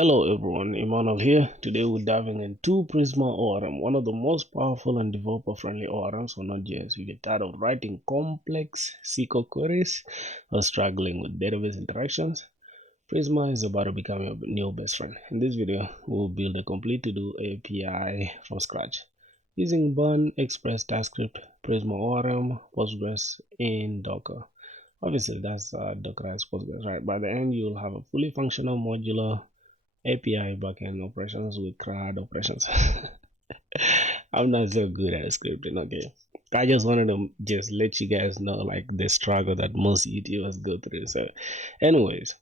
Hello everyone, Emmanuel here. Today we're diving into Prisma Orm, one of the most powerful and developer-friendly ORMs for Node.js. You get tired of writing complex SQL queries or struggling with database interactions? Prisma is about to become your new best friend. In this video, we'll build a complete to-do API from scratch using Bun, Express, TypeScript, Prisma Orm, Postgres, in Docker. Obviously, that's Dockerized Postgres, right? By the end, you'll have a fully functional modular API backend operations with CRUD operations. I'm not so good at scripting, okay? I just wanted to just let you guys know like the struggle that most YouTubers go through. So, anyways,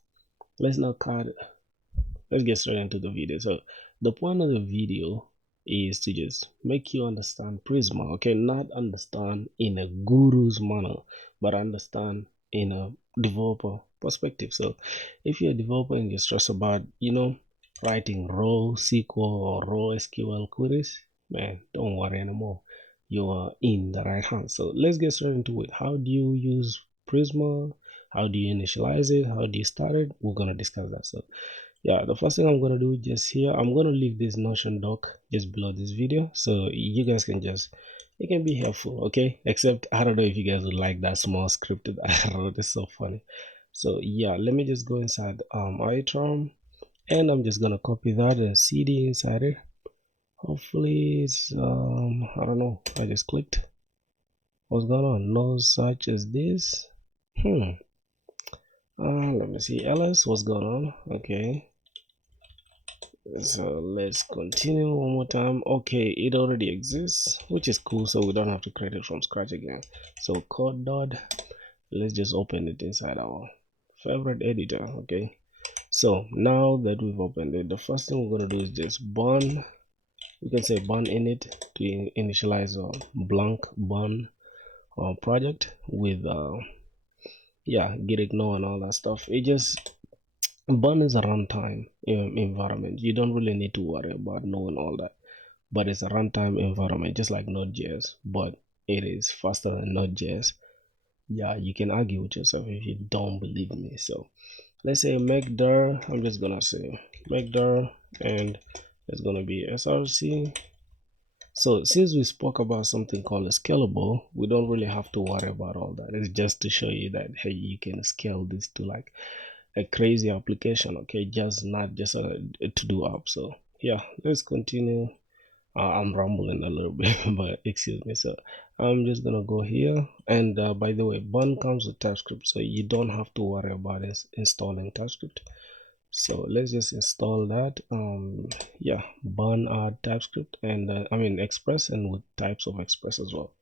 let's not cut. Let's get straight into the video. So, the point of the video is to just make you understand Prisma, okay? Not understand in a guru's manner, but understand in a developer perspective. So, if you're a developer and you're stressed about, writing raw SQL or raw SQL queries, man, don't worry anymore. You are in the right hands. So let's get straight into it. How do you use Prisma? How do you initialize it? How do you start it? We're gonna discuss that. So yeah, the first thing I'm gonna do just here, I'm gonna leave this Notion doc just below this video, so you guys can just, it can be helpful, okay? Except I don't know if you guys would like that small script that I wrote. It's so funny. So yeah, let me just go inside iTerm, and I'm just gonna copy that and cd inside it. Hopefully it's I don't know, I just clicked. What's going on? No such as this. Let me see. ls, what's going on? Okay, so let's continue one more time. Okay, it already exists, which is cool, so we don't have to create it from scratch again. So code dot, let's just open it inside our favorite editor. Okay, so now that we've opened it, the first thing we're going to do is just bun. We can say bun init to initialize a blank bun project with yeah, git ignore and all that stuff. It just, bun is a runtime environment. You don't really need to worry about knowing all that, but it's a runtime environment just like Node.js, but it is faster than Node.js. Yeah, you can argue with yourself if you don't believe me. So let's say make dir, I'm just gonna say make dir, and it's gonna be src. So since we spoke about something called a scalable, we don't really have to worry about all that. It's just to show you that, hey, you can scale this to like a crazy application, okay? Just not just a to-do app. So yeah, let's continue. I'm rambling a little bit, but excuse me. So I'm just gonna go here, and by the way, Bun comes with TypeScript, so you don't have to worry about installing TypeScript. So let's just install that. Yeah, Bun add TypeScript, and I mean Express, and with types of Express as well.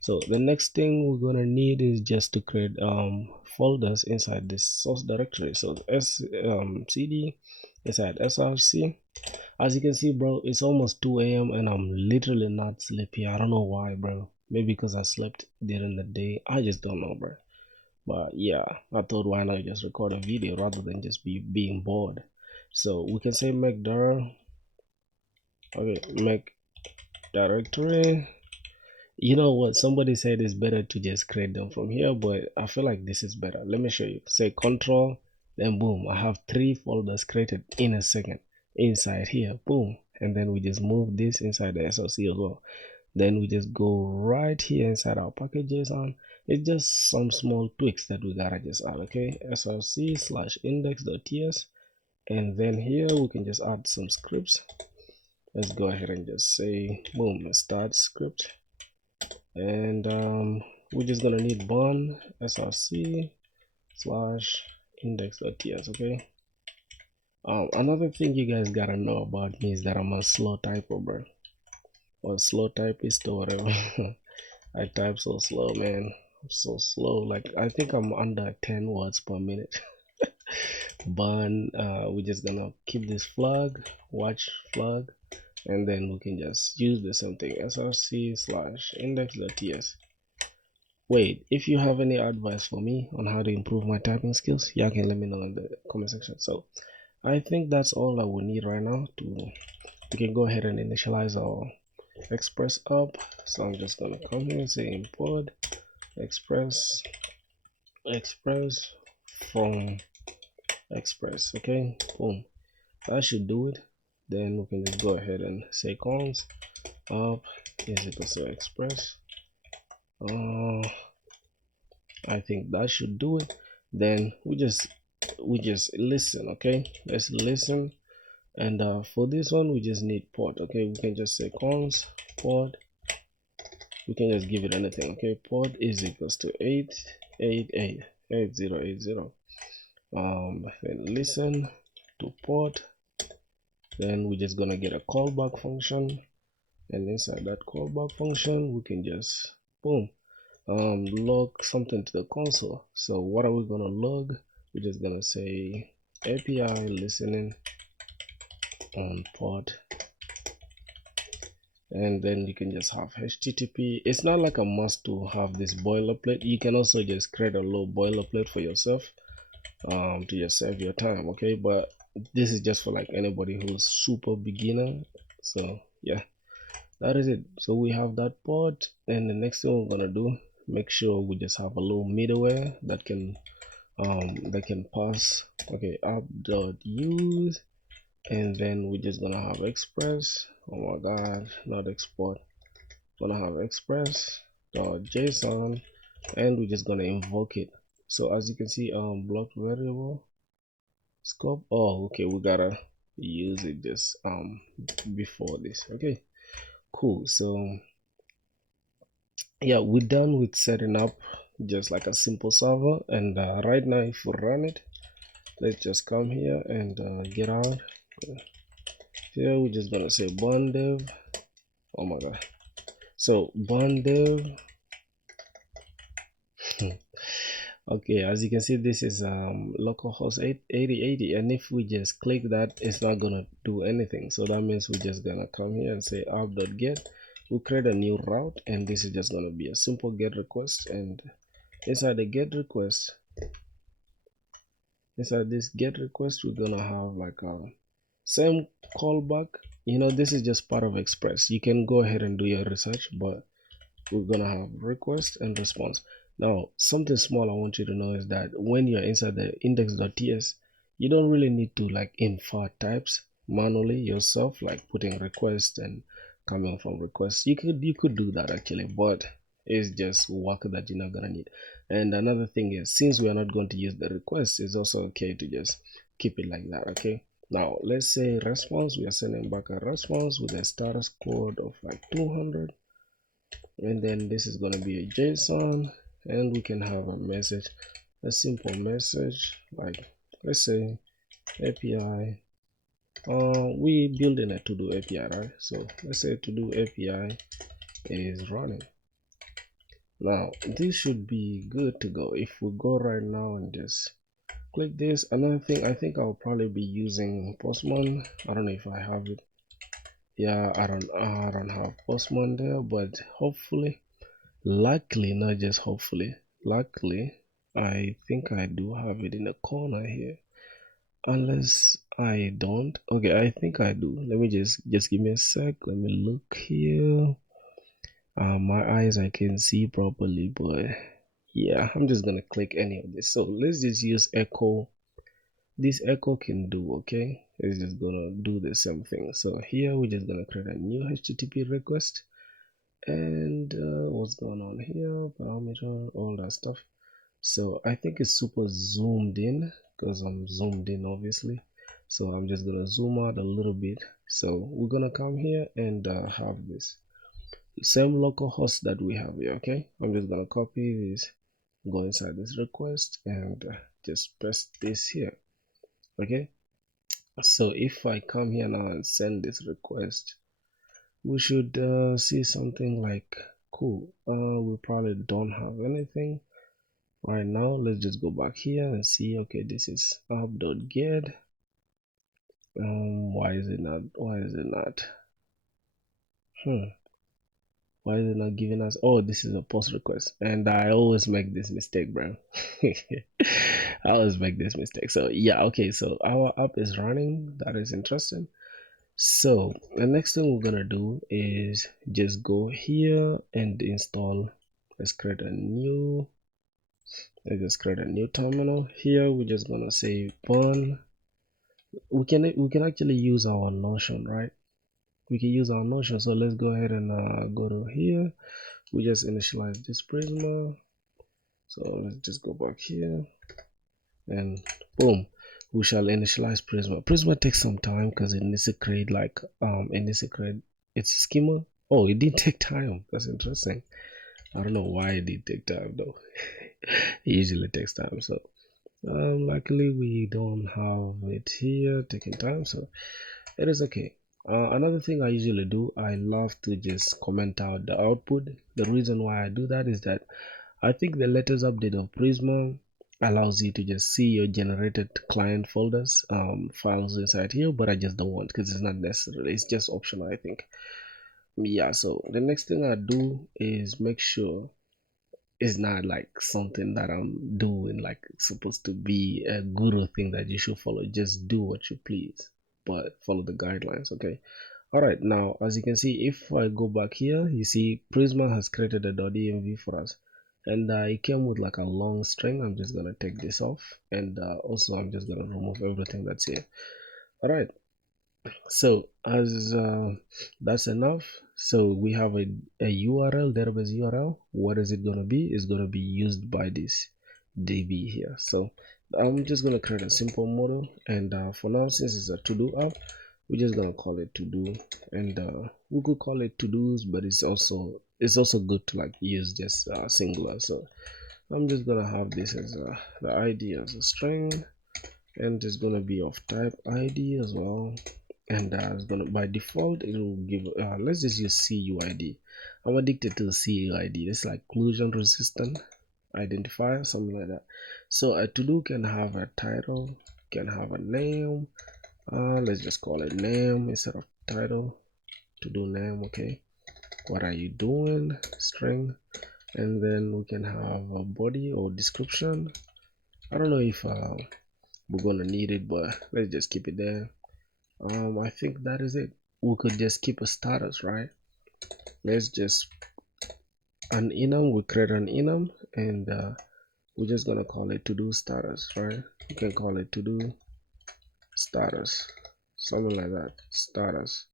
So the next thing we're gonna need is just to create folders inside this source directory. So cd inside src. As you can see, bro, it's almost 2 a.m. and I'm literally not sleepy. I don't know why, bro. Maybe because I slept during the day. I just don't know, bro. But yeah, I thought, why not just record a video rather than just being bored. So we can say make dir, okay, make directory. You know what, somebody said it's better to just create them from here, but I feel like this is better. Let me show you. Say control, then boom, I have 3 folders created in a second inside here, boom. And then we just move this inside the SLC as well. Then we just go right here inside our package.json. It's just some small tweaks that we gotta just add, okay? SLC slash index.ts, and then here we can just add some scripts. Let's go ahead and just say boom, start script, and we're just gonna need bun src slash index.ts, okay? Another thing you guys gotta know about me is that I'm a slow typer, bro, or slow typist or whatever. I type so slow, man. I'm so slow. Like I think I'm under 10 words per minute. Bun, we're just gonna keep this flag, watch flag, and then we can just use the same thing, src slash index.ts. Wait, if you have any advice for me on how to improve my typing skills, yeah, can let me know in the comment section. So I think that's all that we need right now. We can go ahead and initialize our Express up. So I'm just gonna come here and say import express from Express, okay, boom. That should do it. Then we can just go ahead and say cons up is equal to express. I think that should do it. Then we just listen. Okay, let's listen. And for this one we just need port. Okay, we can just say cons port. We can just give it anything. Okay, port is equals to 888 8080. Then listen to port. Then we're just gonna get a callback function, and inside that callback function we can just boom log something to the console. So what are we gonna log? We're just gonna say API listening on port, and then you can just have HTTP. It's not like a must to have this boilerplate. You can also just create a low boilerplate for yourself to just save your time. Okay, but this is just for like anybody who's super beginner. So yeah, that is it. So we have that port, and the next thing we're gonna do, make sure we just have a little middleware that can pass. Okay, app.use, and then we're just gonna have express. Oh my god, not export. Gonna have express.json, and we're just gonna invoke it. So as you can see, block variable scope. Oh, okay, we gotta use it just before this. Okay, cool. So yeah, we're done with setting up just like a simple server. And right now if we run it, let's just come here and get out. Here we're just gonna say bun dev. Oh my god, so bun dev. Okay, as you can see, this is localhost 8080, and if we just click that, it's not gonna do anything. So that means we're just gonna come here and say app.get. We'll create a new route, and this is just gonna be a simple get request. And inside the get request, inside this get request, we're gonna have like a same callback. You know, this is just part of Express. You can go ahead and do your research, but we're gonna have request and response. Now, something small I want you to know is that when you're inside the index.ts, you don't really need to like infer types manually yourself, like putting request and coming from request. You could do that actually, but it's just work that you're not gonna need. And another thing is, since we are not going to use the request, it's also okay to just keep it like that. Okay. Now let's say response. We are sending back a response with a status code of like 200. And then this is going to be a JSON, and we can have a message, a simple message like, let's say API. We building a to-do API, right? So let's say to-do API is running. Now this should be good to go. If we go right now and just click this, another thing, I think I'll probably be using Postman. I don't know if I have it. Yeah, I don't have Postman there, but hopefully, luckily, not just hopefully, luckily, I think I do have it in the corner here. Unless I don't. Okay, I think I do. Let me just give me a sec. Let me look here. My eyes I can see properly, but yeah, I'm just gonna click any of this. So let's just use echo. This echo can do, okay? It's just gonna do the same thing. So here we're just gonna create a new HTTP request. And what's going on here, parameter, all that stuff. So I think it's super zoomed in because I'm zoomed in obviously, so I'm just gonna zoom out a little bit. So we're gonna come here and have this same local host that we have here. Okay, I'm just gonna copy this, go inside this request, and just paste this here. Okay, so if I come here now and send this request, we should see something like cool. We probably don't have anything right now. Let's just go back here and see. Okay, this is app.get. Why is it not why is it not giving us? Oh, this is a post request, and I always make this mistake, bro. I always make this mistake. So yeah, okay, so our app is running. That is interesting. So the next thing we're gonna do is just go here and install. Let's create a new terminal. Here we're just gonna say bun we can actually use our Notion, right? We can use our Notion. So let's go ahead and go to here. We just initialize this Prisma. So let's just go back here and boom, we shall initialize Prisma. Prisma takes some time because it needs to create like it needs to create its schema. Oh, it didn't take time. That's interesting. I don't know why it did take time though. It usually takes time. So luckily we don't have it here taking time, so it is okay. Another thing I usually do, I love to just comment out the output. The reason why I do that is that I think the latest update of Prisma allows you to just see your generated client folders, files inside here, but I just don't want because it's not necessary. It's just optional, I think. Yeah, so the next thing I do is make sure it's not like something that I'm doing like it's supposed to be a guru thing that you should follow. Just do what you please, but follow the guidelines, okay? All right, now as you can see, if I go back here, you see Prisma has created a .env for us, and it came with like a long string. I'm just gonna take this off, and also I'm just gonna remove everything that's here. All right, so as that's enough. So we have a URL, database URL. What is it going to be? It's going to be used by this DB here. So I'm just going to create a simple model, and for now, since it's a to-do app, we're just going to call it to-do, and we could call it to-dos, but it's also good to like use just singular. So I'm just going to have this as the ID as a string, and it's going to be of type ID as well, and it's gonna by default it will give let's just use CUID. I'm addicted to the CUID. It's like collision resistant identifier, something like that. So a to-do can have a title, can have a name. Let's just call it name instead of title. To-do name, okay. What are you doing? String. And then we can have a body or description. I don't know if we're gonna need it, but let's just keep it there. I think that is it. We could just keep a status, right? Let's just an enum. We create an enum, and we're just gonna call it to do status, right? You can call it to do status, something like that. Status.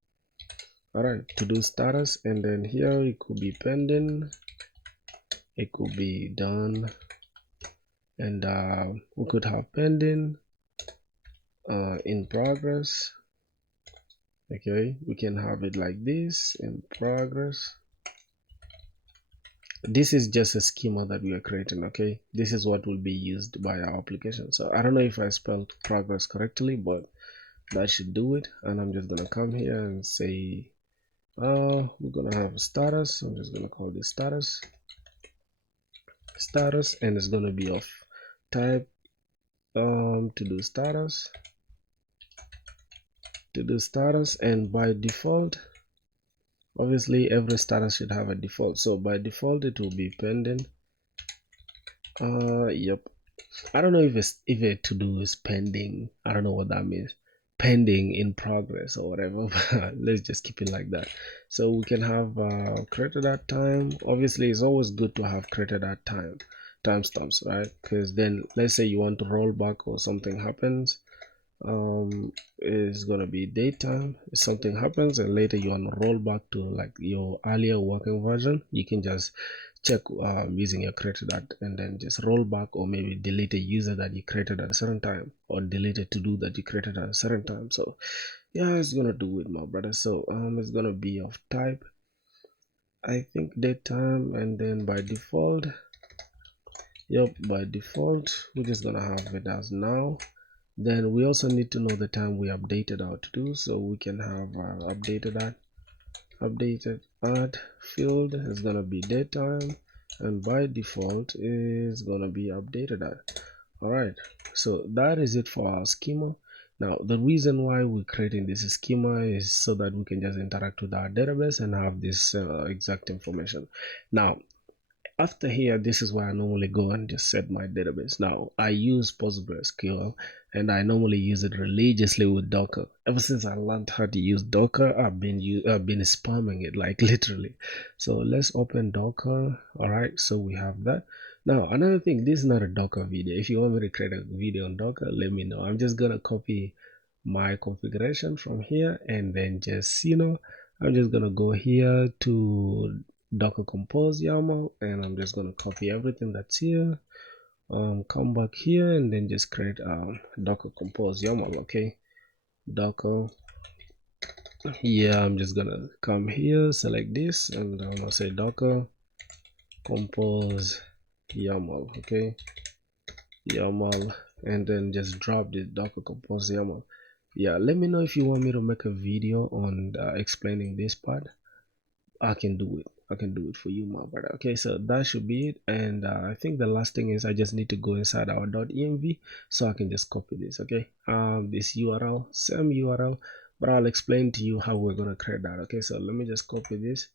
All right, to do status, and then here it could be pending, it could be done, and we could have pending, in progress. Okay, we can have it like this, in progress. This is just a schema that we are creating. Okay, this is what will be used by our application. So I don't know if I spelled progress correctly, but that should do it. And I'm just gonna come here and say we're gonna have a status. I'm just gonna call this status, and it's gonna be of type to do status, and by default, obviously every status should have a default. So by default it will be pending. Yep, I don't know if a to do is pending. I don't know what that means. Pending in progress or whatever. But let's just keep it like that. So we can have created at time. Obviously, it's always good to have created at time timestamps, right? Because then let's say you want to roll back or something happens. Is gonna be daytime. If something happens and later you want to roll back to like your earlier working version, you can just check using your created at, and then just roll back, or maybe delete a user that you created at a certain time, or delete a to do that you created at a certain time. So yeah, it's gonna do it, my brother. So it's gonna be of type, I think, daytime, and then by default, yep, by default we're just gonna have it as now. Then we also need to know the time we updated our to do, so we can have updated at field is gonna be daytime, and by default is gonna be updated at. All right, so that is it for our schema. Now the reason why we're creating this schema is so that we can just interact with our database and have this exact information. Now after here, this is where I normally go and just set my database. Now I use PostgreSQL, and I normally use it religiously with Docker. Ever since I learned how to use Docker, I've been spamming it like literally. So let's open Docker. All right, so we have that. Now another thing, this is not a Docker video. If you want me to create a video on Docker, let me know. I'm just gonna copy my configuration from here, and then just I'm just gonna go here to Docker Compose YAML, and I'm just gonna copy everything that's here. Come back here and then just create Docker Compose YAML. Okay, Docker. Yeah, I'm just gonna come here, select this, and I'm gonna say Docker Compose YAML. Okay, YAML, and then just drop the Docker Compose YAML. Yeah, let me know if you want me to make a video on explaining this part. I can do it. I can do it for you, my brother. Okay, so that should be it. And I think the last thing is I just need to go inside our .env so I can just copy this. Okay, this URL, same URL, but I'll explain to you how we're gonna create that. Okay, so let me just copy this,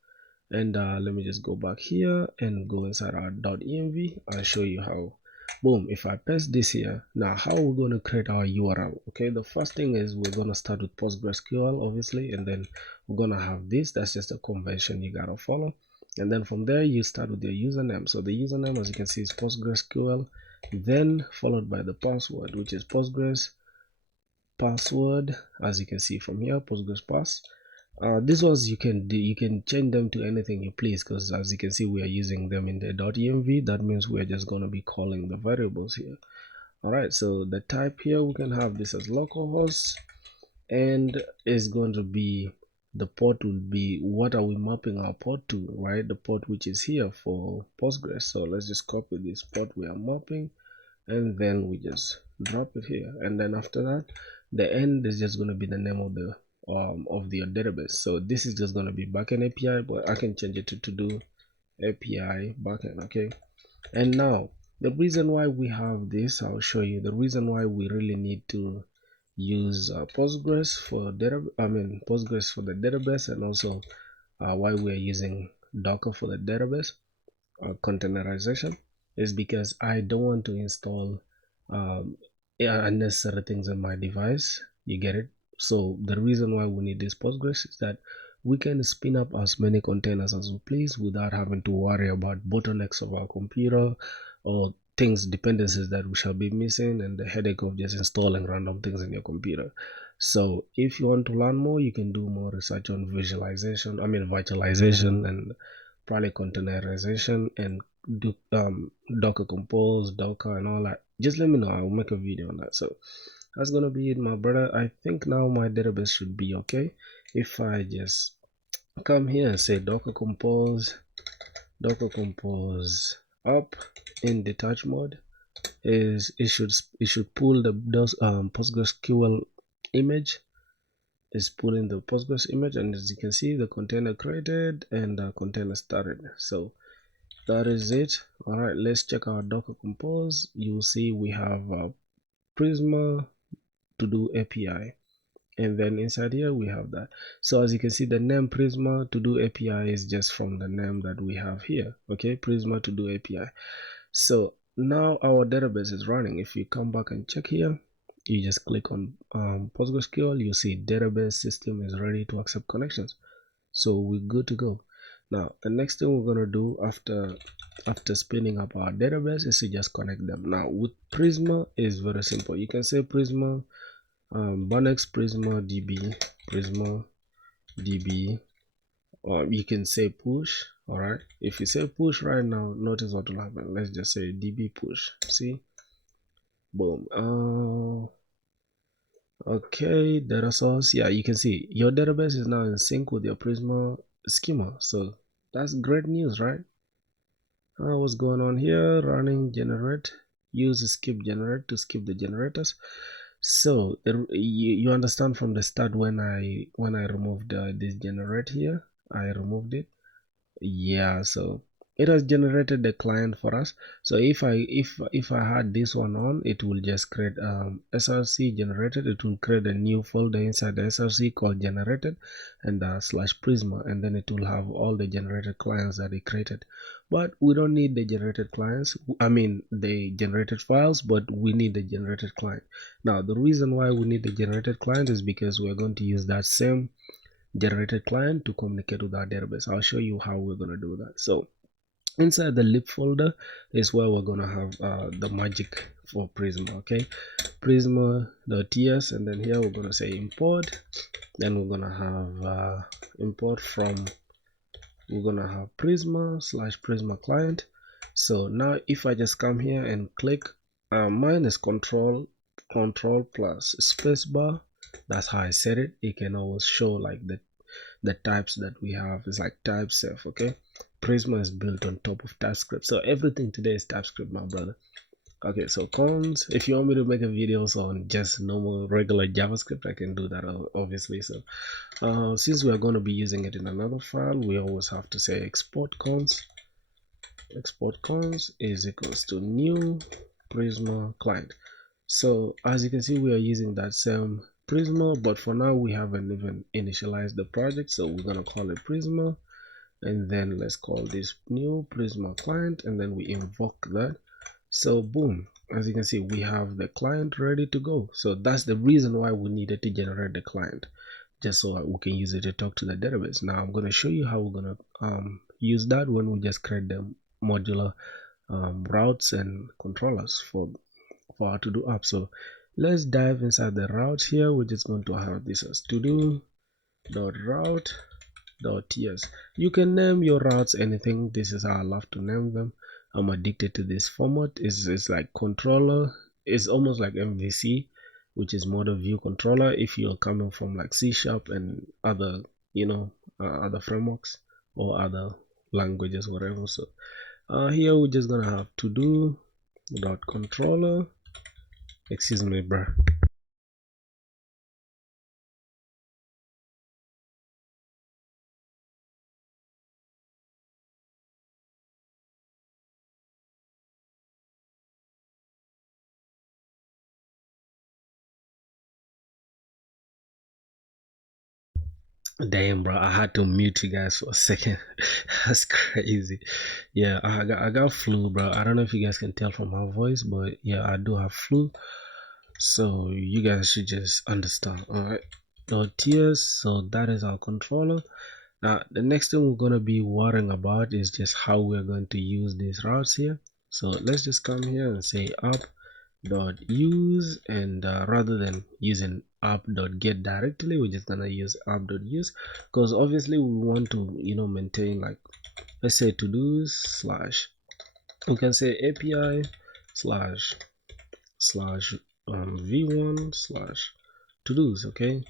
and let me just go back here and go inside our .env. I'll show you how. Boom, if I paste this here, now how we're going to create our URL. Okay, the first thing is we're going to start with PostgreSQL, obviously, and then we're going to have this. That's just a convention you got to follow, and then from there you start with your username. So the username, as you can see, is PostgreSQL, then followed by the password, which is Postgres password, as you can see from here, Postgres pass. These ones you can do, you can change them to anything you please, because as you can see we are using them in the .env. That means we are just going to be calling the variables here. All right, so the type here, we can have this as localhost, and is going to be, the port will be, what are we mapping our port to, right? The port which is here for Postgres. So let's just copy this port we are mapping, and then we just drop it here, and then after that the end is just going to be the name of the database. So this is just going to be backend API, but I can change it to Todo API backend. Okay, and now the reason why we have this, I'll show you the reason why we really need to use Postgres for Postgres for the database, and also why we are using Docker for the database containerization, is because I don't want to install unnecessary things on my device. You get it? So the reason why we need this Postgres is that we can spin up as many containers as we please without having to worry about bottlenecks of our computer or things, dependencies that we shall be missing, and the headache of just installing random things in your computer. So if you want to learn more, you can do more research on virtualization, and probably containerization, and do Docker Compose, Docker, and all that. Just let me know. I'll make a video on that. So that's gonna be it, my brother. I think now my database should be okay. If I just come here and say Docker Compose up in detach mode, is it should pull the PostgreSQL image. Is pulling the Postgres image, and as you can see, the container created and the container started. So that is it. All right, let's check our Docker Compose. You will see we have Prisma Todo API, and then inside here we have that. So as you can see, the name Prisma Todo API is just from the name that we have here. Okay, Prisma Todo API. So now our database is running. If you come back and check here, you just click on PostgreSQL, you see database system is ready to accept connections. So we're good to go. Now the next thing we're going to do after spinning up our database is to just connect them. Now with Prisma is very simple. You can say Prisma bunx Prisma db, or you can say push. All right, if you say push right now, notice what will happen. Let's just say db push. See, boom. Okay, data source. Yeah, you can see your database is now in sync with your Prisma schema. So that's great news, right? What's going on here? Running generate, use skip generate to skip the generators. So you understand from the start when I removed this generate here, I removed it. Yeah, so it has generated the client for us. So if I had this one on, it will just create src generated. It will create a new folder inside the src called generated, and slash Prisma, and then it will have all the generated clients that it created. But we don't need the generated clients, the generated files, but we need the generated client. Now the reason why we need the generated client is because we're going to use that same generated client to communicate with our database. I'll show you how we're going to do that. So inside the lib folder is where we're going to have the magic for Prisma. Okay, Prisma.ts, and then here we're gonna say import. Then we're gonna have import from, we're gonna have Prisma / Prisma client. So now if I just come here and click, mine is control plus spacebar. That's how I set it. It can always show like the types that we have. It's like type safe. Okay, Prisma is built on top of TypeScript, so everything today is TypeScript, my brother. Okay, so cons, if you want me to make a videos on just normal regular JavaScript, I can do that, obviously. So since we are going to be using it in another file, we always have to say export cons is equals to new Prisma client. So as you can see, we are using that same Prisma, but for now we haven't even initialized the project, so we're going to call it Prisma, and then let's call this new Prisma client, and then we invoke that. So boom, as you can see, we have the client ready to go. So that's the reason why we needed to generate the client, just so we can use it to talk to the database. Now I'm going to show you how we're going to use that when we just create the modular routes and controllers for our to-do app. So let's dive inside the routes here. We're just going to have this as to-do.route.ts. You can name your routes anything. This is how I love to name them. I'm addicted to this format. It's like controller. It's almost like MVC, which is model view controller. If you're coming from like C# and other, other frameworks or other languages, whatever. So here we're just gonna have to do dot controller. Excuse me, bro. Damn, bro, I had to mute you guys for a second. That's crazy. Yeah, I got flu, bro. I don't know if you guys can tell from my voice, but yeah, I do have flu. So you guys should just understand. All right. .ts, so that is our controller. Now the next thing we're gonna be worrying about is just how we're going to use these routes here. So let's just come here and say app.use, and rather than using app.get directly, we're just gonna use app.use, because obviously we want to maintain, like, let's say to-dos slash, we can say API slash v1 slash to-dos. Okay,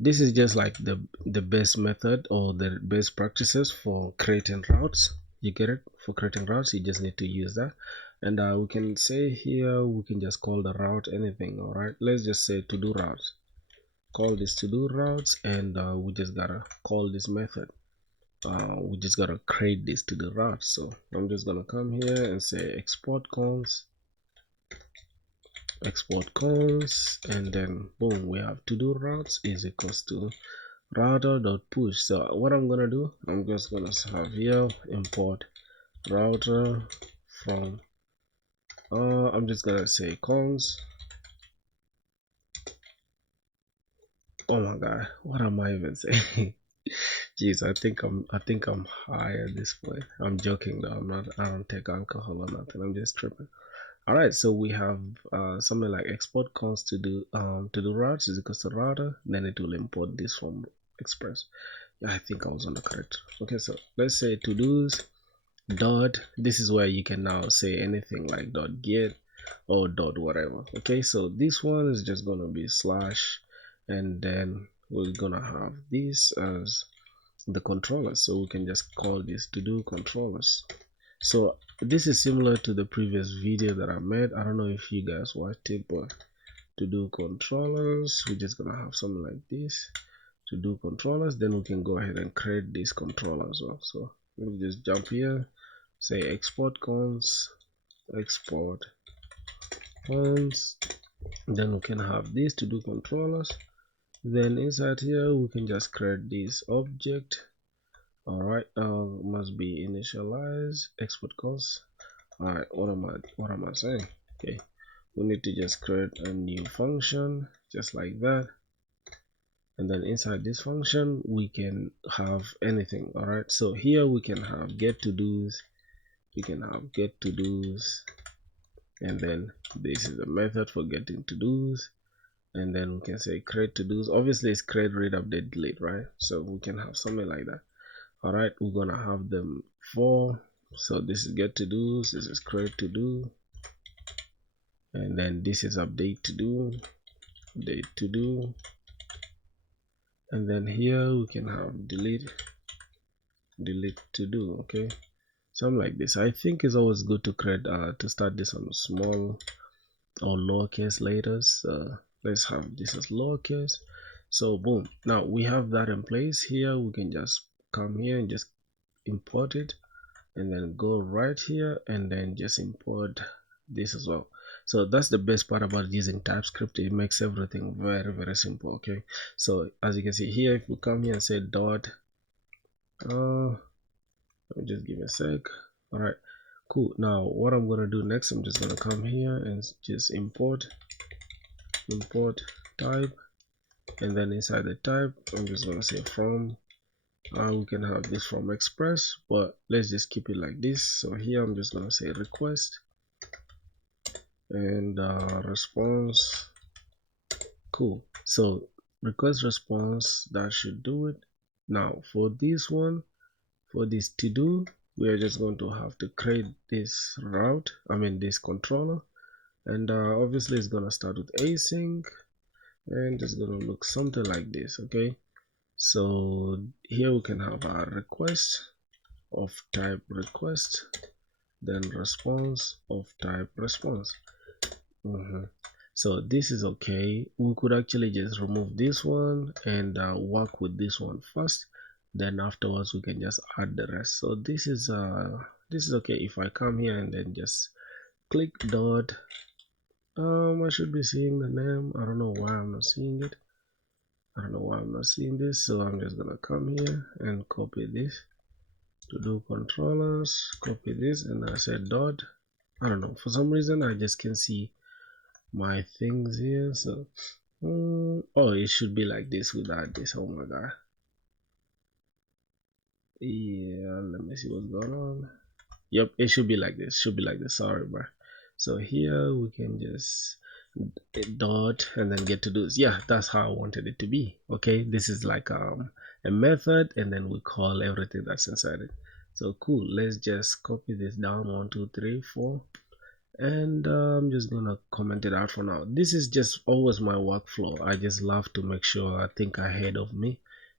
this is just like the best method or the best practices for creating routes. You get it? For creating routes, you just need to use that. And we can say here, we can just call the route anything. All right, let's just say to do routes. Call this to do routes, and we just gotta call this method. We just gotta create this to the route. So I'm just gonna come here and say export cons, and then boom, we have to do routes is equals to router.push. So what I'm gonna do, I'm just gonna have here import router from I'm just gonna say cons. Oh my god, what am I even saying? Jeez, I think I'm high at this point. I'm joking though. I don't take alcohol or nothing. I'm just tripping. All right, so we have something like export cons to do routes is equals to router. Then it will import this from Express. Yeah, I think I was on the correct. Okay, so let's say to do's dot. This is where you can now say anything like dot get or dot whatever. Okay, so this one is just gonna be slash, and then we're gonna have this as the controllers, so we can just call this to do controllers. So this is similar to the previous video that I made. I don't know if you guys watched it, but to do controllers, we're just gonna have something like this to do controllers. Then we can go ahead and create this controller as well. So let me just jump here, say export cons, then we can have this to do controllers. Then inside here we can just create this object. All right, must be initialized export cons. All right, what am I saying? Okay, we need to just create a new function just like that, and then inside this function we can have anything. All right, so here we can have get to do's, we can have get to do's, and then this is the method for getting to-dos, and then we can say create to-dos. Obviously it's create, read, update, delete, right? So we can have something like that. All right, we're gonna have them for, so this is get to-dos, this is create to-do, and then this is update to-do, update to-do, and then here we can have delete, delete to-do. Okay, something like this. I think it's always good to create to start this on small or lowercase letters. Let's have this as lowercase. So boom, now we have that in place. Here we can just come here and just import it, and then go right here and then just import this as well. So that's the best part about using TypeScript. It makes everything very, very simple. Okay, so as you can see here, if we come here and say dot, let me just give a sec. All right, cool. Now what I'm gonna do next, I'm just gonna come here and just import type, and then inside the type I'm just gonna say from. We can have this from express, but let's just keep it like this. So here I'm just gonna say request and response. Cool. So request response, that should do it. Now for this one, for this to do, we are just going to have to create this route, this controller, and obviously it's gonna start with async, and it's gonna look something like this. Okay, so here we can have our request of type request, then response of type response. So this is okay. We could actually just remove this one and work with this one first, then afterwards we can just add the rest. So this is okay. If I come here and then just click dot, I should be seeing the name. I don't know why I'm not seeing it. I don't know why I'm not seeing this. So I'm just gonna come here and copy this to do controllers, copy this, and I said dot. I don't know, for some reason I just can see my things here. So oh, it should be like this without this. Oh my god. Yeah, let me see what's going on. Yep, it should be like this. Should be like this. Sorry, bro. So here we can just dot and then get to do this. Yeah, that's how I wanted it to be. Okay, this is like a method, and then we call everything that's inside it. So cool. Let's just copy this down 1 2 3 4, and I'm just gonna comment it out for now. This is just always my workflow. I just love to make sure I think ahead of me,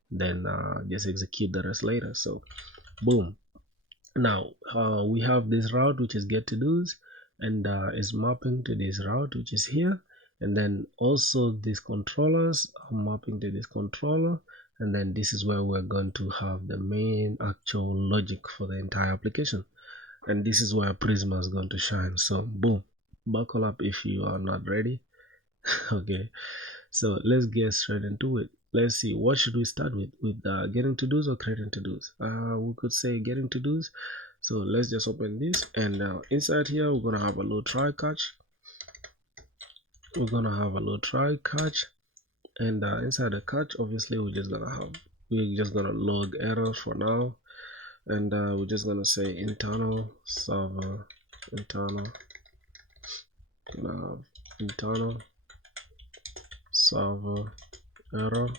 then just execute the rest later. So boom, now we have this route which is get to do's, and is mapping to this route which is here, and then also these controllers are mapping to this controller, and then this is where we're going to have the main actual logic for the entire application, and this is where Prisma is going to shine. So boom, buckle up if you are not ready. Okay, so let's get straight into it. Let's see, what should we start with getting to do's or creating to do's? We could say getting to do's. So let's just open this, and inside here we're gonna have a load try catch. We're gonna have a load try catch, and inside the catch, obviously we're just gonna log errors for now, and we're just gonna say internal server, internal server error,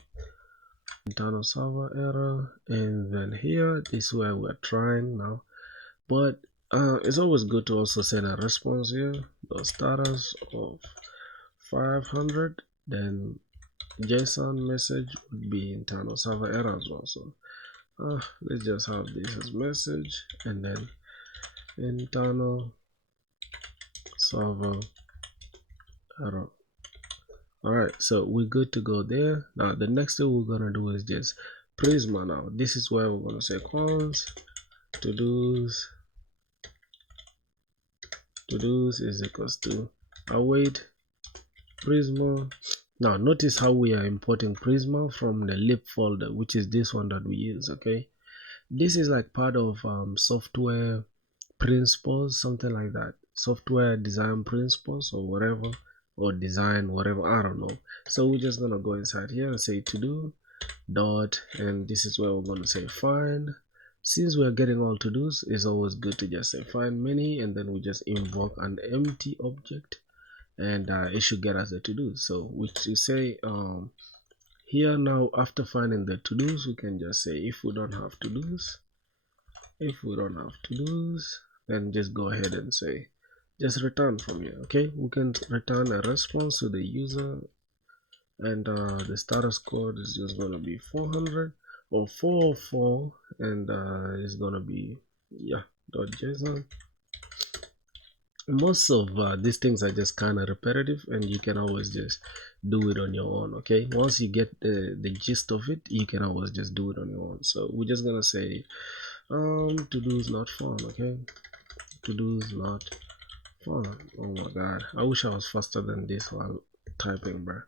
internal server error, and then here this is where we're trying now, but it's always good to also send a response here. The status of 500, then JSON message would be internal server error as well. So let's just have this as message, and then internal server error. Alright, so we're good to go there. Now the next thing we're gonna do is just Prisma. Now this is where we're gonna say const to-dos is equals to await Prisma. Now notice how we are importing Prisma from the lib folder, which is this one that we use. Okay, this is like part of software principles, something like that, software design principles or whatever, or design whatever, I don't know. So we're just gonna go inside here and say to do dot, and this is where we're gonna say find since we are getting all to-dos, it's always good to just say find many, and then we just invoke an empty object, and it should get us the to-dos. So which you say here now, after finding the to-dos, we can just say if we don't have to-dos, then just go ahead and say just return from here. Okay, we can return a response to the user, and the status code is just gonna be 400 or 404, and it's gonna be .json. Most of these things are just kind of repetitive, and you can always just do it on your own. Okay, once you get the gist of it, you can always just do it on your own. So we're just gonna say to do is not found. Okay, to do is not found. Oh my god, I wish I was faster than this while typing, bro.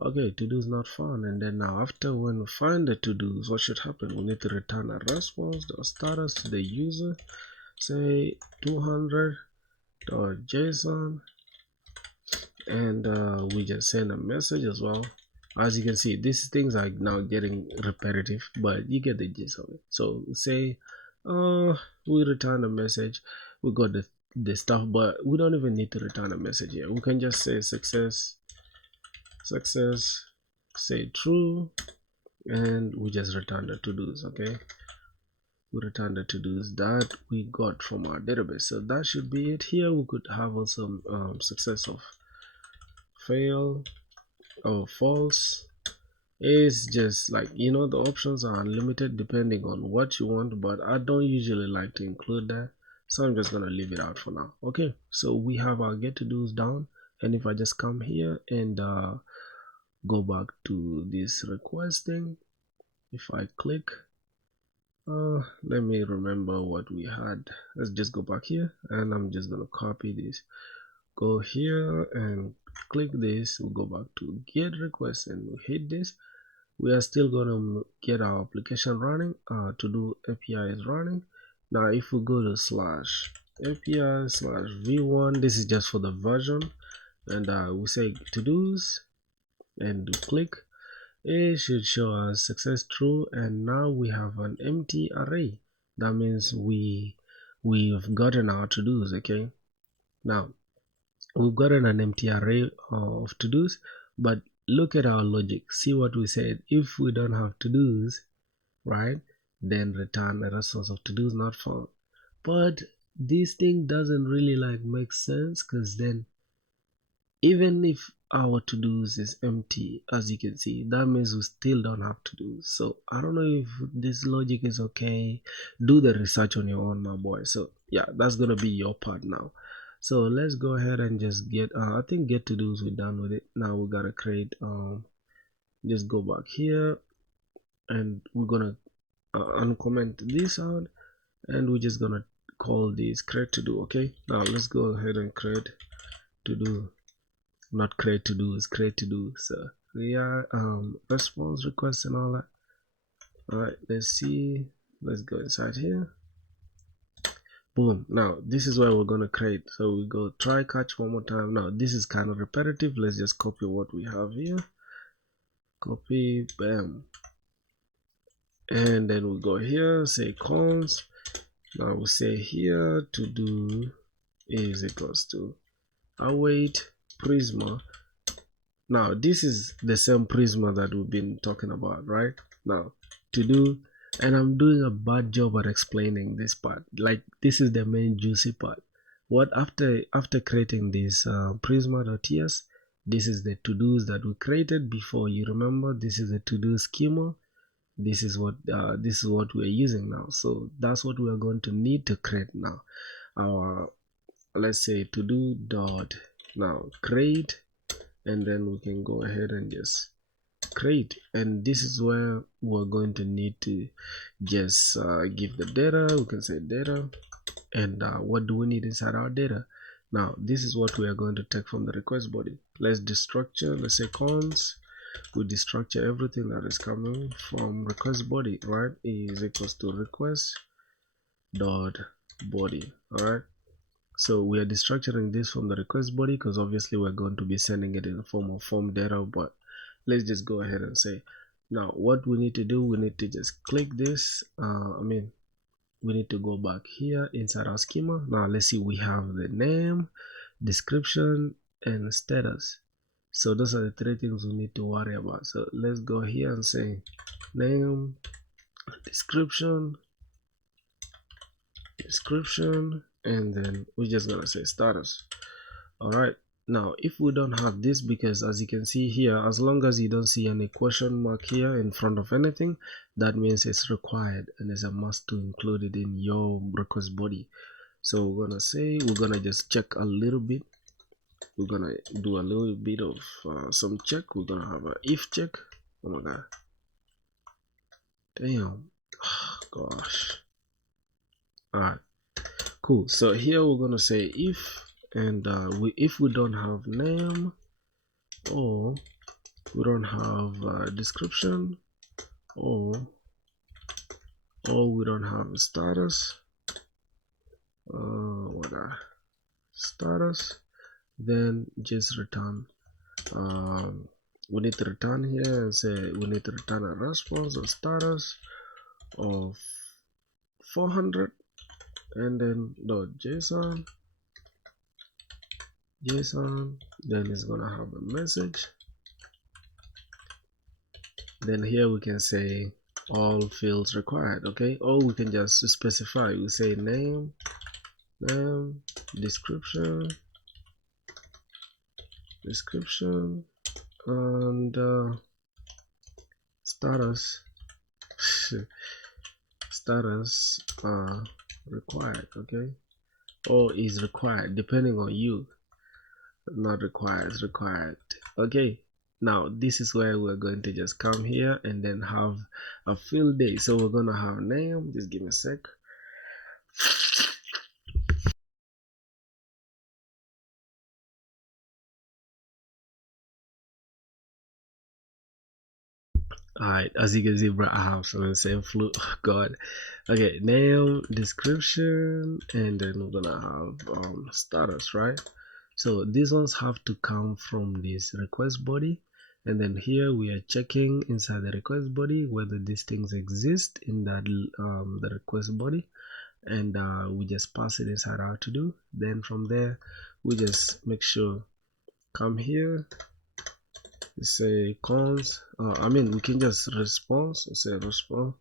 Okay, to do is not found, and then now after when we find the to do's, what should happen? We need to return a response status to the user, say 200.json, and we just send a message as well. As you can see, these things are now getting repetitive, but you get the gist of it. So say we return a message, we got the stuff, but we don't even need to return a message here. We can just say success, say true, and we just return the to-dos. Okay, we return the to-dos that we got from our database. So that should be it. Here we could have also success of fail or false. It's just like, you know, the options are unlimited depending on what you want, but I don't usually like to include that, so I'm just gonna leave it out for now. Okay, so we have our get to do's down, and if I just come here and go back to this request thing, if I click let me remember what we had. Let's just go back here, and I'm just gonna copy this, go here and click this. We'll go back to get request and we hit this. We are still gonna get our application running. To do API is running. Now if we go to slash API slash v1, this is just for the version, and we say to do's and click, it should show us success true, and now we have an empty array. That means we've gotten our to-dos. Okay, now we've gotten an empty array of to-dos, but look at our logic. See what we said. If we don't have to-dos, right, then return a response of to-dos not found. But this thing doesn't really like make sense, because then even if our to-dos is empty, as you can see, that means we still don't have to-dos. So I don't know if this logic is okay. Do the research on your own, my boy. So yeah, that's gonna be your part now. So let's go ahead and just get I think get to-dos, we're done with it. Now we gotta create just go back here, and we're gonna uncomment this out, and we're just gonna call this create to do. Okay, now let's go ahead and create to do, not create to do, is create to do. So we are response requests and all that. All right, let's see, let's go inside here. Boom. Now this is where we're going to create. So we go try catch one more time. Now this is kind of repetitive. Let's just copy what we have here, copy, bam, and then we go here, say cons. Now we say here to do is equals to await Prisma. Now this is the same Prisma that we've been talking about, right? Now to do, and I'm doing a bad job at explaining this part. Like, this is the main juicy part. What after creating this Prisma.ts, this is the to-dos that we created before. You remember, this is the to-do schema. This is what we're using now. So that's what we are going to need to create now. Our, let's say, to do dot now create, and then we can go ahead and just create, and this is where we're going to need to just give the data. We can say data, and what do we need inside our data? Now this is what we are going to take from the request body. Let's destructure, let's say cons, we destructure everything that is coming from request body, right, is equals to request dot body. All right, so we are destructuring this from the request body because obviously we're going to be sending it in the form of form data. But let's just go ahead and say, now what we need to do, we need to just click this, we need to go back here inside our schema. Now let's see, we have the name, description, and status. So those are the three things we need to worry about. So let's go here and say name, description, and then we're just gonna say status. All right, now if we don't have this, because as you can see here, as long as you don't see any question mark here in front of anything, that means it's required and it's a must to include it in your request body. So we're gonna just check a little bit. We're gonna do a little bit of some check. We're gonna have a if check. Oh my god, damn. Gosh. All right, cool. So here we're gonna say if, and if we don't have name, or we don't have description, or we don't have status, status, then just return. We need to return here and say we need to return a response or status of 400, and then .json, then it's gonna have a message. Then here we can say all fields required, okay, or we can just specify. We say name, description, and status. Status required, okay, or is required, depending on you. Not required, it's required. Okay, now this is where we're going to just come here and then have a field day. So we're gonna have name. Just give me a sec. Alright, as you can see, bro, I have some same flu. Oh, God. Okay, name, description, and then we're gonna have status, right? So these ones have to come from this request body, and then here we are checking inside the request body whether these things exist in that the request body, and we just pass it inside our to do. Then from there we just make sure come here, say cons, we can just response, say response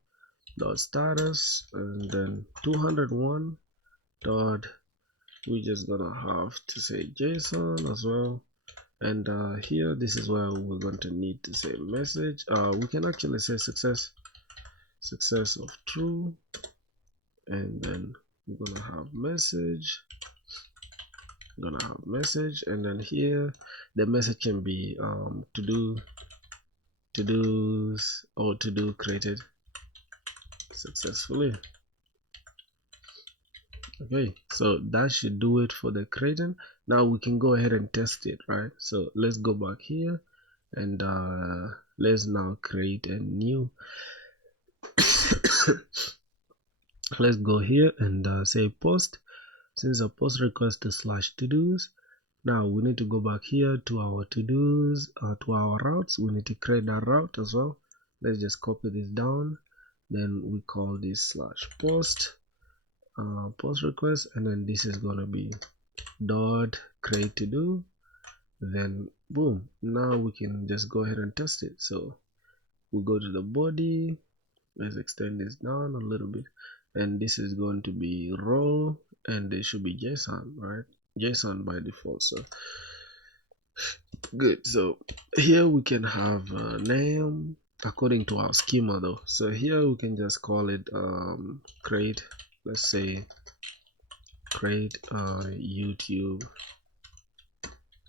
dot status, and then 201 dot, we just gonna have to say JSON as well. And here this is where we're going to need to say message. We can actually say success of true, and then we're gonna have message, and then here the message can be to-dos or to-do created successfully. Okay, so that should do it for the creating. Now we can go ahead and test it, right? So let's go back here and let's now create a new let's go here and say post. Since a post request to /to-dos, now we need to go back here to our to-dos, to our routes. We need to create that route as well. Let's just copy this down, then we call this /post post request, and then this is going to be dot create to do. Then boom, now we can just go ahead and test it. So we'll go to the body, let's extend this down a little bit, and this is going to be raw, and it should be JSON, right? JSON by default. So good. So here we can have a name according to our schema though. So here we can just call it create, let's say create YouTube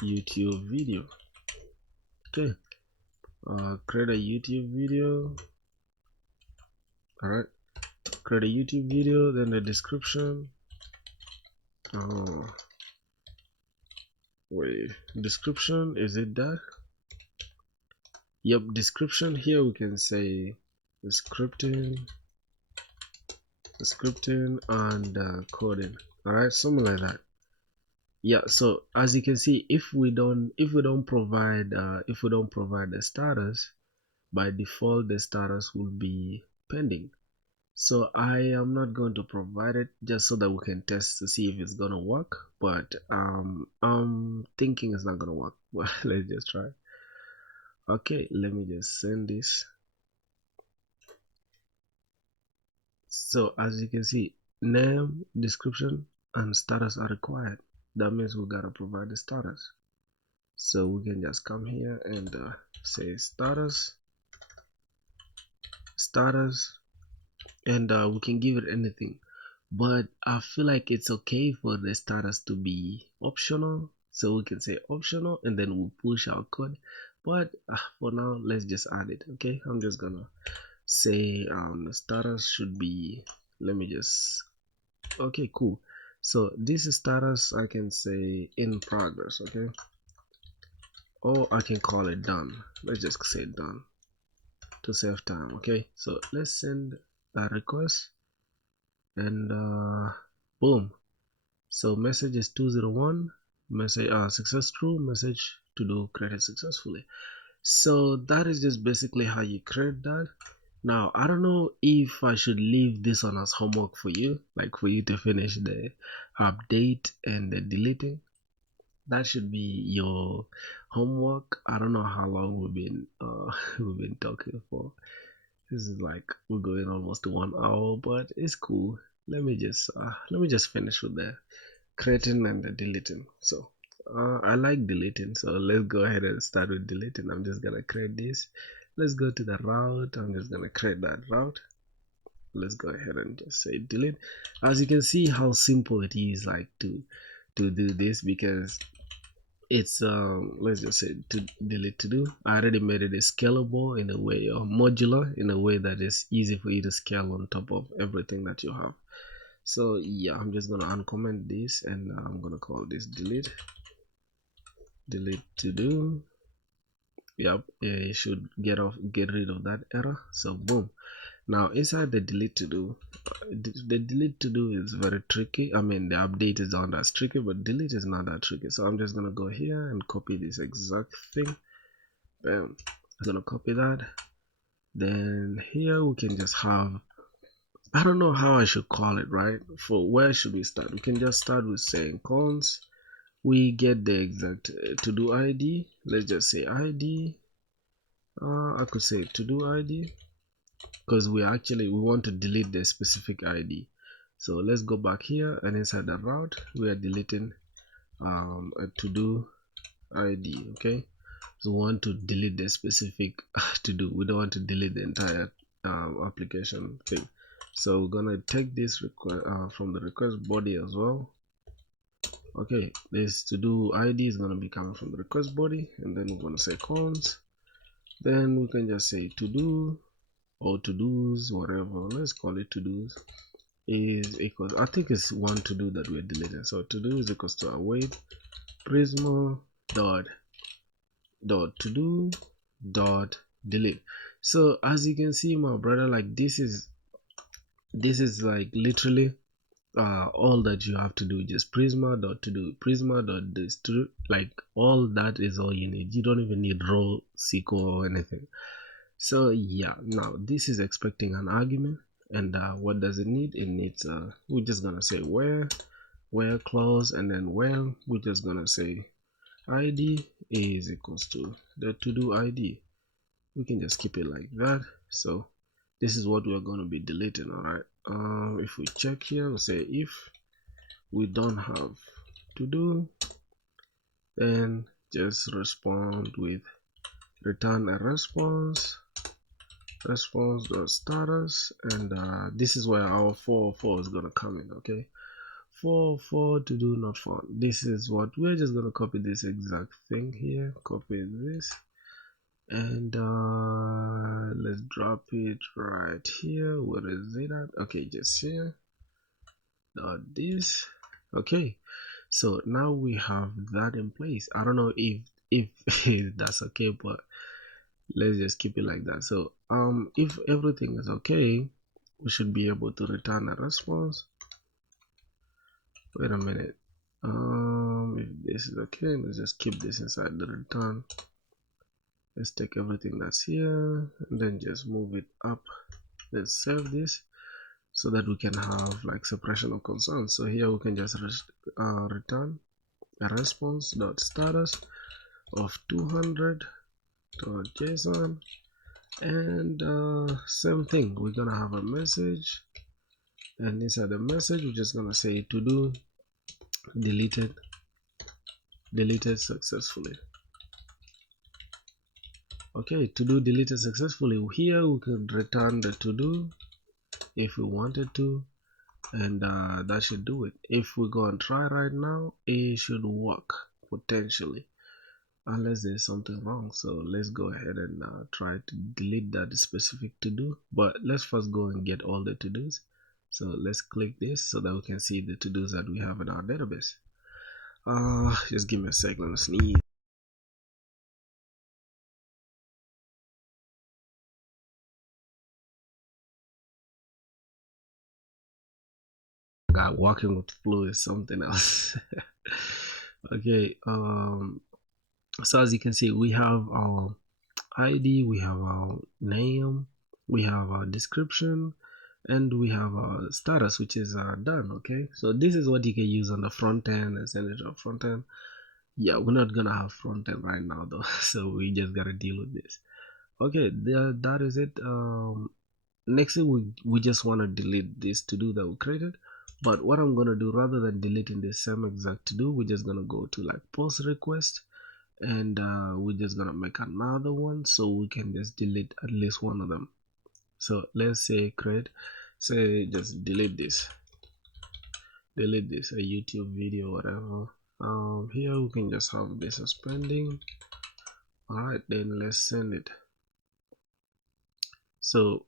video. Okay, create a YouTube video. All right, create a YouTube video, then the description. Wait, description, is it that? Yep, description. Here we can say the scripting and coding. All right, something like that. Yeah, so as you can see, if we don't provide the status, by default the status will be pending. So I am not going to provide it just so that we can test to see if it's gonna work, but I'm thinking it's not gonna work. But let's just try. Okay, let me just send this. So as you can see, name, description, and status are required. That means we gotta provide the status. So we can just come here and say status, and we can give it anything. But I feel like it's okay for the status to be optional. So we can say optional and then we'll push our code. But for now, let's just add it. Okay, I'm just gonna say the status should be, let me just, okay, cool. So this is status, I can say in progress, okay? Or I can call it done. Let's just say done to save time, okay? So let's send that request and boom. So message is 201, message success true, message to do created successfully. So that is just basically how you create that. Now I don't know if I should leave this on as homework for you, like for you to finish the update and the deleting. That should be your homework. I don't know how long we've been we've been talking for. This is like we're going almost to 1 hour, but it's cool. Let me just finish with the creating and the deleting. So I like deleting, so let's go ahead and start with deleting. I'm just gonna create this. Let's go to the route. I'm just gonna create that route. Let's go ahead and just say delete. As you can see how simple it is, like to do this, because it's let's just say to delete to do. I already made it scalable in a way, or modular in a way that is easy for you to scale on top of everything that you have. So yeah, I'm just gonna uncomment this and I'm gonna call this delete to do. Yep, it should get rid of that error. So boom. Now inside the delete to do, the delete to do is very tricky. I mean the update is not as tricky, but delete is not that tricky. So I'm just gonna go here and copy this exact thing. Bam. I'm gonna copy that. Then here we can just have, I don't know how I should call it, right? For where should we start? We can just start with saying cons. We get the exact to do ID. Let's just say ID. I could say to do ID because we want to delete the specific ID. So let's go back here and inside the route we are deleting a to do ID. Okay, so we want to delete the specific to do. We don't want to delete the entire application thing. So we're gonna take this request from the request body as well. Okay, this to do ID is gonna be coming from the request body, and then we're gonna say cons. Then we can just say to do or to do's, whatever. Let's call it to do's is equals. I think it's one to do that we're deleting. So to do is equals to await Prisma dot to do dot delete. So as you can see, my brother, like this is like literally all that you have to do. Just Prisma dot to do, Prisma dot this to, like all that is all you need. You don't even need raw SQL or anything. So yeah, now this is expecting an argument, and what does it need? It needs we're just gonna say where clause, and then where we're just gonna say id is equals to the to do id. We can just keep it like that. So this is what we're going to be deleting. All right, if we check here, we'll say if we don't have to do, then just respond with return a response status, and this is where our 404 is going to come in. Okay, 404 to do not found. This is what we're just going to copy this exact thing here, copy this, and let's drop it right here. Where is it at? Okay, just here dot this. Okay, so now we have that in place. I don't know if that's okay, but let's just keep it like that. So if everything is okay, we should be able to return a response. Wait a minute, if this is okay, let's just keep this inside the return. Let's take everything that's here and then just move it up. Let's save this. so that we can have like separation of concerns. So here we can just return a response dot status of 200.json, and same thing, we're gonna have a message, and inside the message we're just gonna say to do deleted successfully. Okay, to do deleted successfully. Here we could return the to do if we wanted to, and that should do it. If we go and try right now, it should work potentially, unless there's something wrong. So let's go ahead and try to delete that specific to do, but let's first go and get all the to dos. So let's click this so that we can see the to dos that we have in our database. Just give me a second to sneeze. God, walking with flu is something else. Okay, so as you can see, we have our ID, we have our name, we have our description, and we have our status, which is done. Okay, so this is what you can use on the front end and send it to the front end. Yeah, we're not gonna have front end right now though, so we just gotta deal with this. Okay, that is it. Next thing, we just want to delete this to do that we created. But what I'm gonna do, rather than deleting the same exact to do, we're just gonna go to like post request, and we're just gonna make another one so we can just delete at least one of them. So let's say create, say just delete this, a YouTube video, whatever. Here we can just have this as pending. All right, then let's send it. So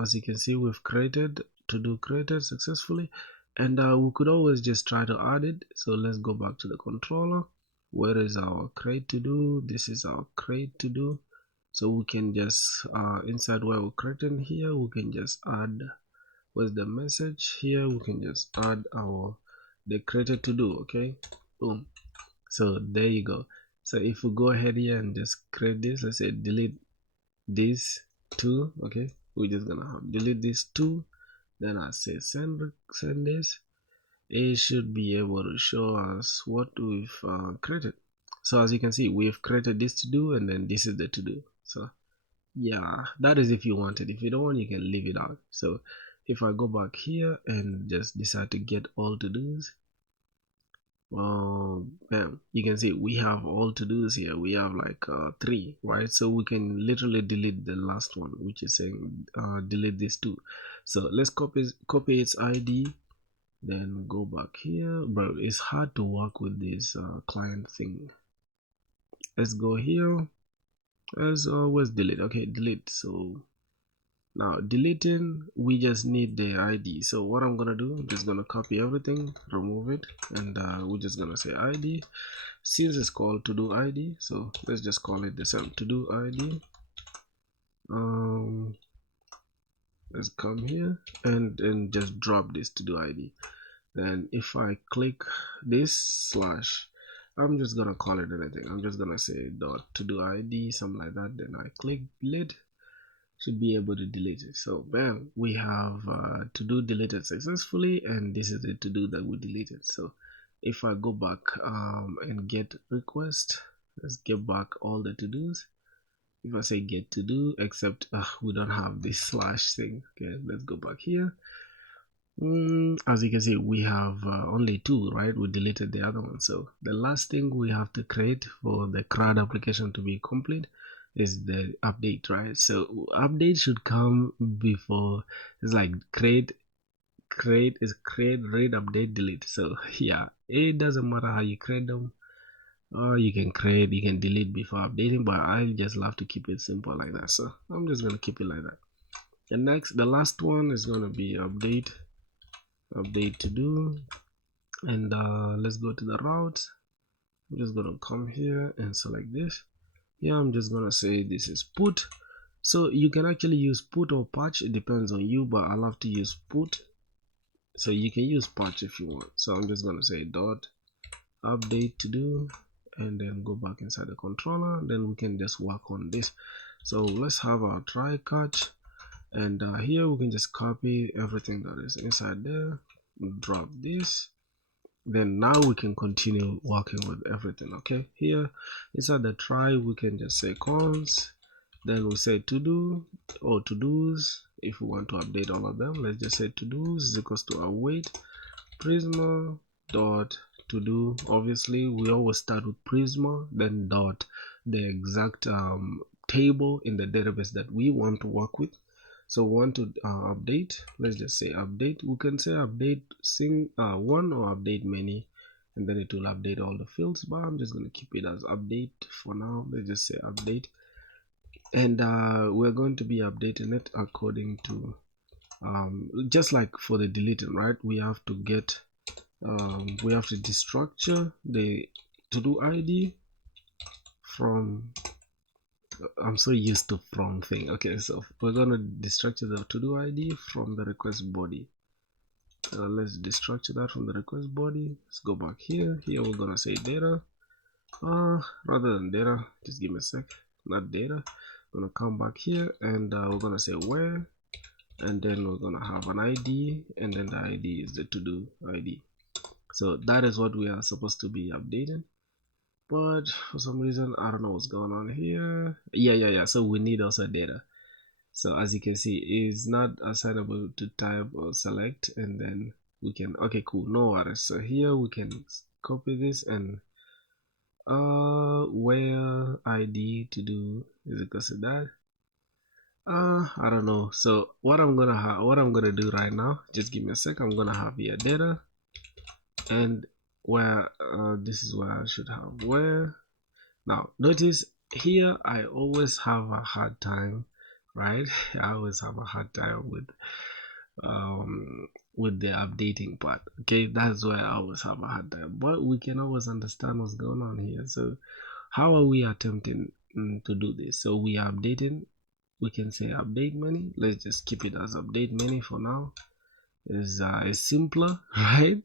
as you can see, we've created to do created successfully, and we could always just try to add it. So let's go back to the controller. Where is our create to do? This is our create to do. So we can just inside where we're creating here, we can just add, where's the message here, we can just add our the created to do. Okay, boom. So there you go. So if we go ahead here and just create this, let's say delete this two. Okay, we're just gonna have delete this two, then I say send this. It should be able to show us what we've created. So as you can see, we've created this to do, and then this is the to do. So yeah, that is if you want it. If you don't want, you can leave it out. So if I go back here and just decide to get all to dos, bam, you can see we have all to dos here. We have like 3, right? So we can literally delete the last one, which is saying delete this too. So let's copy its ID, then go back here. Bro, it's hard to work with this client thing. Let's go here. As always, delete. Okay, delete. So now deleting, we just need the ID. So what I'm gonna do, I'm just gonna copy everything, remove it, and we're just gonna say ID. Since it's called to do ID, so let's just call it the same, to do ID. Let's come here and just drop this to do ID. Then if I click this slash, I'm just gonna call it anything. I'm just gonna say dot to do ID, something like that. Then I click delete, should be able to delete it. So bam, we have to do deleted successfully, and this is the to do that we deleted. So if I go back and get request, let's get back all the to dos. If I say get to do, except we don't have this slash thing. Okay, let's go back here. As you can see, we have only 2, right? We deleted the other one. So the last thing we have to create for the CRUD application to be complete is the update, right? So update should come before. It's like create, read, update, delete. So yeah, it doesn't matter how you create them, or you can create, you can delete before updating, but I just love to keep it simple like that. So I'm just gonna keep it like that. And next, the last one is gonna be update to do, and let's go to the route. I'm just gonna come here and select this. Here I'm just gonna say this is put. So you can actually use put or patch, it depends on you, but I love to use put. So you can use patch if you want. So I'm just gonna say dot update to do, and then go back inside the controller. Then we can just work on this. So let's have our try catch, and here we can just copy everything that is inside there, drop this, then now we can continue working with everything. Okay, here inside the try we can just say cons, then we say to do or to do's. If we want to update all of them, let's just say to do's is equals to await Prisma dot to do. Obviously we always start with Prisma, then dot the exact table in the database that we want to work with. So we want to update, let's just say update. We can say update one or update many, and then it will update all the fields, but I'm just going to keep it as update for now. Let's just say update, and we're going to be updating it according to just like for the deleting, right? We have to get we have to destructure the to do ID from, I'm so used to from thing. Okay, so we're gonna destructure the to do ID from the request body. Let's destructure that from the request body. Let's go back here. Here we're gonna say data. Rather than data, just give me a sec. Not data. We're gonna come back here and we're gonna say where, and then we're gonna have an ID, and then the ID is the to do ID. So that is what we are supposed to be updating. But for some reason I don't know what's going on here. Yeah, so we need also data. So as you can see, it's not assignable to type or select, and then we can, okay, cool, no worries. So here we can copy this and where ID to do is equal to that. I don't know. So what I'm gonna do right now, just give me a sec. I'm gonna have here data, and where this is where I should have where. Now notice here I always have a hard time, right? I always have a hard time with the updating part. Okay, that's where I always have a hard time, but we can always understand what's going on here. So how are we attempting to do this? So we are updating, we can say update many. Let's just keep it as update many for now. Is simpler, right?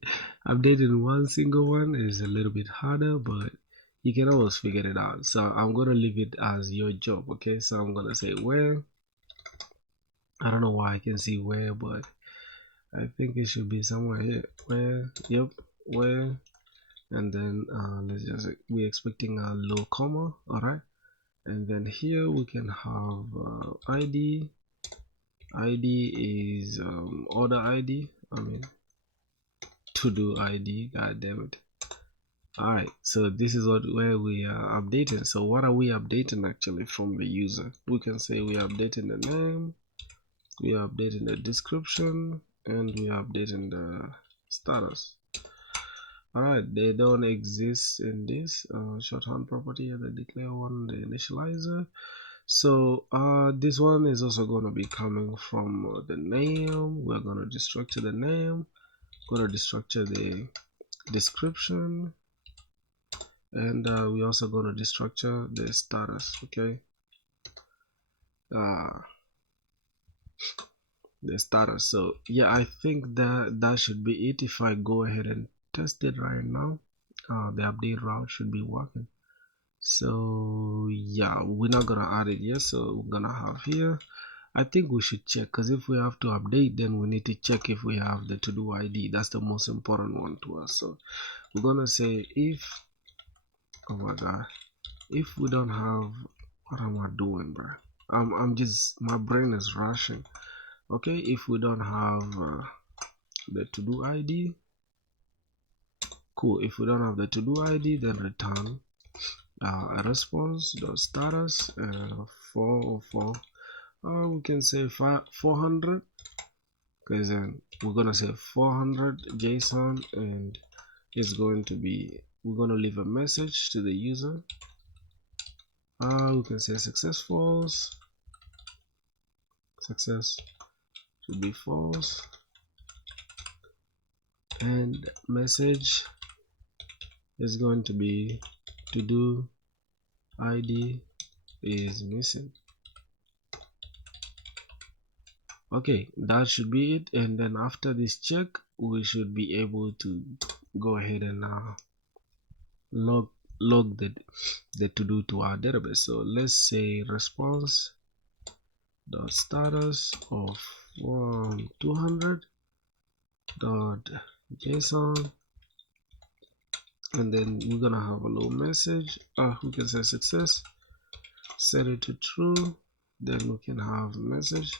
Updating one single one is a little bit harder, but you can always figure it out. So I'm gonna leave it as your job. Okay, so I'm gonna say where. I don't know why I can see where, but I think it should be somewhere here. Where, yep, where, and then let's just, we're expecting a low comma, all right, and then here we can have ID. ID is order ID. I mean to do ID. God damn it. All right, so this is what where we are updating. So what are we updating actually from the user? We can say we are updating the name, we are updating the description, and we are updating the status. All right, they don't exist in this shorthand property, the declare one, the initializer. So this one is also going to be coming from the name. We're going to destructure the name, going to destructure the description, and we're also going to destructure the status. Okay, the status. So yeah, I think that should be it. If I go ahead and test it right now, the update route should be working. So yeah, we're not gonna add it yet, so we're gonna have here, I think we should check, because if we have to update, then we need to check if we have the to do ID. That's the most important one to us. So we're gonna say if, oh my god, if we don't have, what am I doing, bro? I'm just, my brain is rushing. Okay, if we don't have the to do ID, cool. If we don't have the to do ID, then return a response dot status 404. We can say 400, because then we're gonna say 400 JSON, and it's going to be, we're gonna leave a message to the user. We can say success false, success should be false, and message is going to be to do ID is missing. Okay, that should be it. And then after this check, we should be able to go ahead and log the to do to our database. So let's say response dot status of 200 dot json, and then we're gonna have a little message. We can say success, set it to true, then we can have message,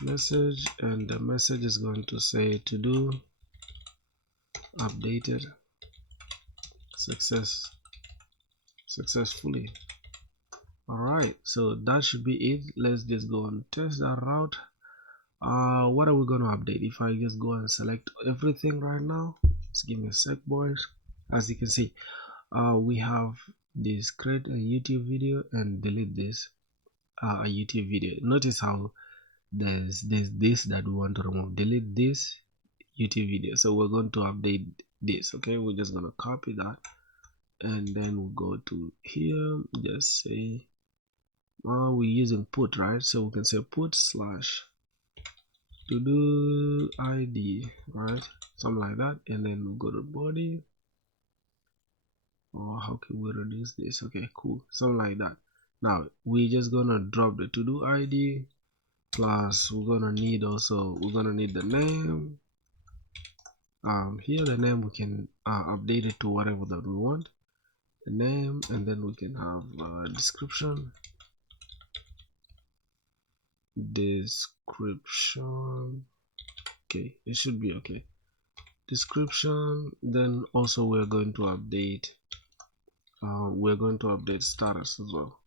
and the message is going to say to do updated successfully. All right, so that should be it. Let's just go and test that route. What are we going to update? If I just go and select everything right now, just give me a sec, boys. As you can see, we have this create a YouTube video and delete this a YouTube video. Notice how there's this that we want to remove. Delete this YouTube video. So we're going to update this. Okay, we're just gonna copy that, and then we'll go to here. Just say we're using put, right? So we can say put slash to do id, right? Something like that, and then we'll go to body. Or how can we reduce this? Okay, cool, something like that. Now we're just gonna drop the to do id, plus we're gonna need the name. Here the name we can update it to whatever that we want, the name, and then we can have description, okay, it should be okay, description. Then also we're going to update status as well.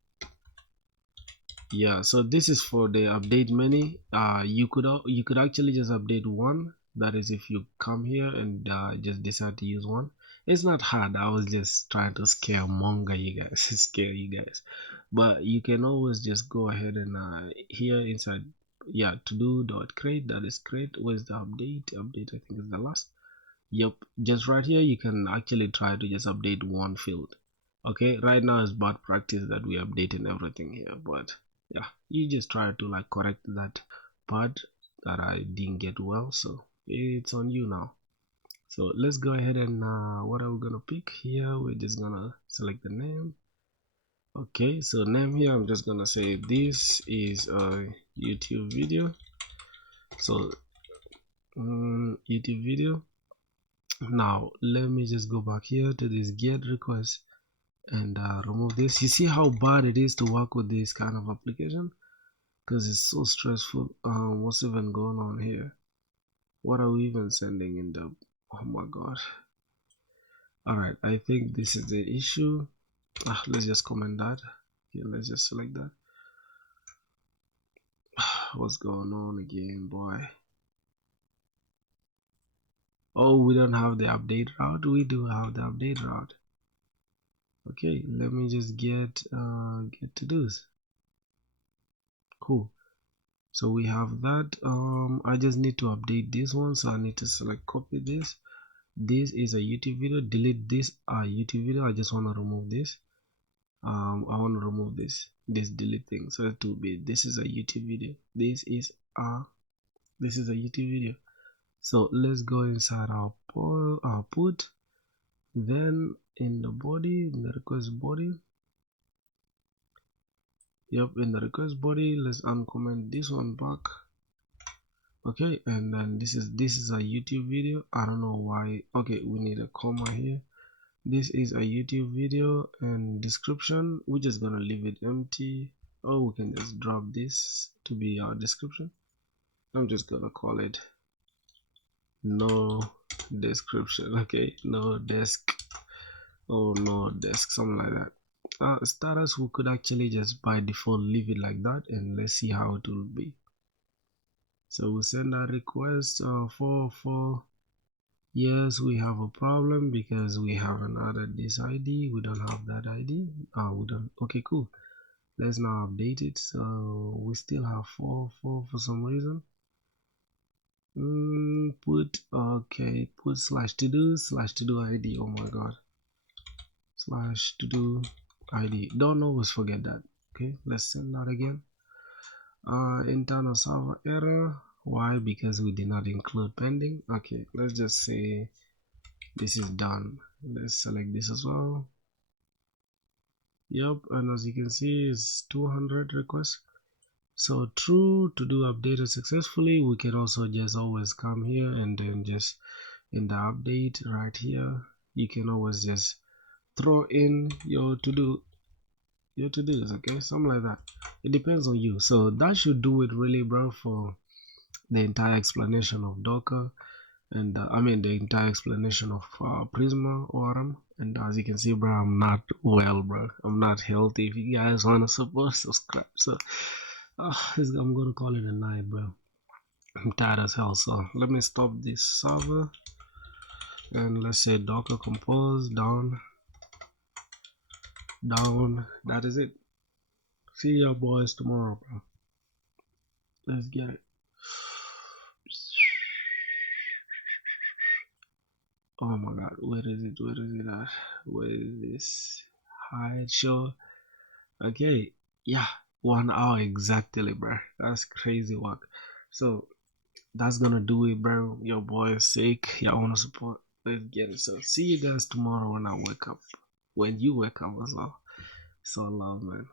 Yeah, so this is for the update many. You could actually just update one. That is if you come here and just decide to use one. It's not hard. I was just trying to scaremonger you guys, scare you guys. But you can always just go ahead and here inside, yeah, to do dot create. That is create. Where's the update? Update, I think is the last. Yep, just right here you can actually try to just update one field. Okay, right now it's bad practice that we updating everything here, but yeah, you just try to like correct that part that I didn't get well, so it's on you now. So let's go ahead and what are we gonna pick here? We're just gonna select the name. Okay, so name here, I'm just gonna say this is a YouTube video. So YouTube video. Now let me just go back here to this get request and remove this. You see how bad it is to work with this kind of application, because it's so stressful. What's even going on here? What are we even sending in the, oh my god. All right, I think this is the issue. Let's just comment that. Okay, let's just select that. What's going on again, boy? Oh, we don't have the update route. We do have the update route. Okay, let me just get to this. Cool. So we have that. I just need to update this one, so I need to select copy this. This is a YouTube video. Delete this YouTube video. I just want to remove this. I want to remove this delete thing. So it will be, this is a YouTube video. This is a YouTube video. So let's go inside our put. Then in the body, in the request body. Yep, in the request body, let's uncomment this one back. Okay, and then this is a YouTube video. I don't know why. Okay, we need a comma here. This is a YouTube video, and description, we're just gonna leave it empty. Or we can just drop this to be our description. I'm just gonna call it no description. Okay, no desk, or no desk, something like that. Status, we could actually just by default leave it like that, and let's see how it will be. So we send a request for yes, we have a problem because we haven't added this ID. We don't have that ID. We don't. Okay, cool. Let's now update it. So we still have 4 for some reason. Put slash to do ID. Oh my god, slash to do ID. Don't always forget that. Okay, let's send that again. Internal server error. Why? Because we did not include pending. Okay, let's just say this is done. Let's select this as well. Yep, and as you can see, it's 200 requests. So true to do updated successfully, we can also just always come here and then just in the update right here, you can always just throw in your to-dos, okay, something like that. It depends on you. So that should do it really, bro, for the entire explanation of Docker and I mean the entire explanation of Prisma Orm. And as you can see, bro, I'm not well, bro. I'm not healthy. If you guys wanna support, subscribe. So I'm gonna call it a night, bro. I'm tired as hell. So let me stop this server and let's say Docker compose down, down. That is it. See ya, boys, tomorrow, bro. Let's get it. Oh my god, where is it? Where is it at? Where is this? Hide show. Okay, yeah, 1 hour exactly, bro. That's crazy work. So that's gonna do it, bro. Your boy is sick. Y'all wanna support? Let's get it. So see you guys tomorrow when I wake up. When you wake up as well. So love, man.